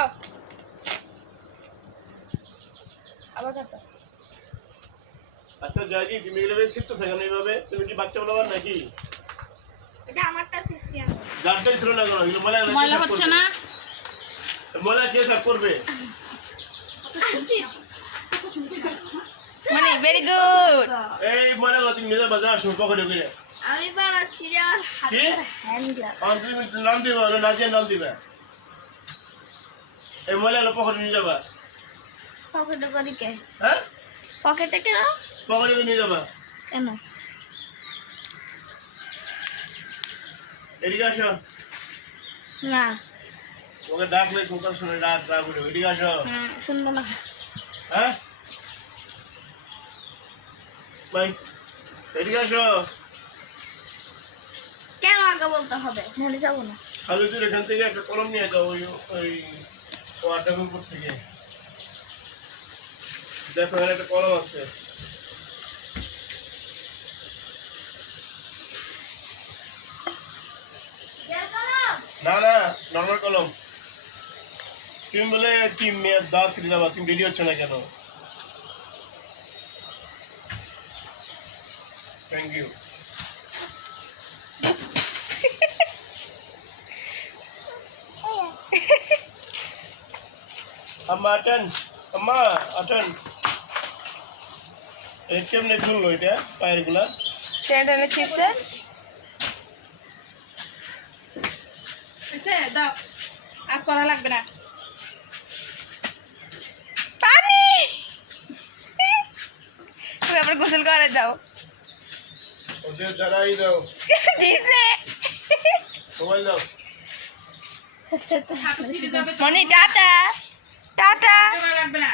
কাটো আবার কাটো। আচ্ছা জানি তুমি এগুলো শিখতে শেখানো এইভাবে তুমি কি বাচ্চা বলবার নাকি? এটা আমারটা শিখছি আমি। জানতেই ছিল না কেন এগুলো ময়লা হচ্ছে না ময়লা কে সাফ করবে? মানে ভেরি গুড। এই ময়লা তুমি নিজে বাজার আসো পকেটে করে আমি বানাচ্ছি যে আমার হাতের হ্যান্ডেল। তুমি নাম দিবা না নাজিয়া নাম দিবা এই ময়লা পকেটে নিয়ে যাবা। পকেটে করি কে? হ্যাঁ পকেটে কেন? পকেটে নিয়ে যাবা কেন? এদিকে আসো। না ওকে ডাকলে কোথাও শুনে ডাক ডাক উঠে এদিকে আসো। শুনবো না। হ্যাঁ ভাই এদিকে আসো। কেন আগে বলতে হবে? মনে যাবো না। খালি তুই এখান থেকে একটা কলম নিয়ে যাও ওই ওই ওয়াটারপুর থেকে দেখো এখানে একটা কলম আছে। না না নর্মাল কলম। তুমি বলে কি মেয়ের দাঁত কেটে যাবা তুমি রেডি হচ্ছে না কেন? Thank you. আম্মা আটেন আম্মা আটেন এই কেমনে খুললো এটা পায়ের গুলা? ট্রেন্ড এনে ছিঁড়ছে। আচ্ছা দাও আর করা লাগবে না পানি তুমি আবার গোসল করে যাও। ওদের জানাই দাও দিছে মোবাইল দাও। হাঁটু ছিঁড়ে যাবে মনি টাটা টাটা। করা লাগবে না